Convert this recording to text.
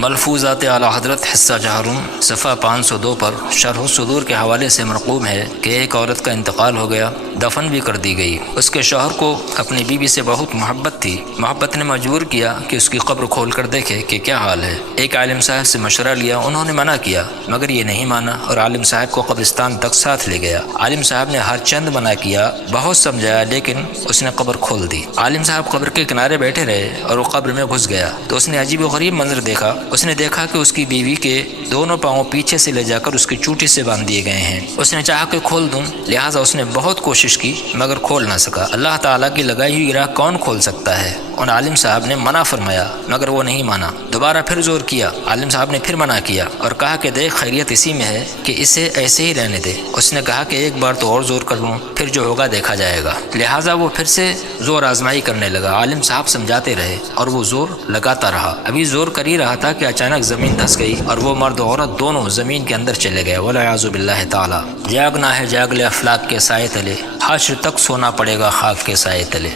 ملفوظات اعلی حضرت حصہ چہارم صفحہ 502 پر شرح الصدور کے حوالے سے مرقوم ہے کہ ایک عورت کا انتقال ہو گیا، دفن بھی کر دی گئی۔ اس کے شوہر کو اپنی بیوی سے بہت محبت تھی۔ محبت نے مجبور کیا کہ اس کی قبر کھول کر دیکھے کہ کیا حال ہے۔ ایک عالم صاحب سے مشورہ لیا، انہوں نے منع کیا مگر یہ نہیں مانا اور عالم صاحب کو قبرستان تک ساتھ لے گیا۔ عالم صاحب نے ہر چند منع کیا، بہت سمجھایا لیکن اس نے قبر کھول دی۔ عالم صاحب قبر کے کنارے بیٹھے رہے اور وہ قبر میں گھس گیا تو اس نے عجیب و غریب منظر دیکھا۔ اس نے دیکھا کہ اس کی بیوی کے دونوں پاؤں پیچھے سے لے جا کر اس کی چوٹی سے باندھ دیے گئے ہیں۔ اس نے چاہا کہ کھول دوں، لہٰذا اس نے بہت کوشش کی مگر کھول نہ سکا۔ اللہ تعالیٰ کی لگائی ہوئی راہ کون کھول سکتا ہے؟ ان عالم صاحب نے منع فرمایا مگر وہ نہیں مانا۔ دوبارہ پھر زور کیا، عالم صاحب نے پھر منع کیا اور کہا کہ دیکھ خیریت اسی میں ہے کہ اسے ایسے ہی رہنے دے۔ اس نے کہا کہ ایک بار تو اور زور کر لوں، پھر جو ہوگا دیکھا جائے گا۔ لہٰذا وہ پھر سے زور آزمائی کرنے لگا۔ عالم صاحب سمجھاتے رہے اور وہ زور لگاتا رہا۔ ابھی زور کر ہی رہا تھا کہ اچانک زمین دھس گئی اور وہ مرد و عورت دونوں زمین کے اندر چلے گئے۔ والعیاذ باللہ تعالی۔ جاگنا ہے جاگ لے افلاک کے سائے تلے، حشر تک سونا پڑے گا خاک کے سائے تلے۔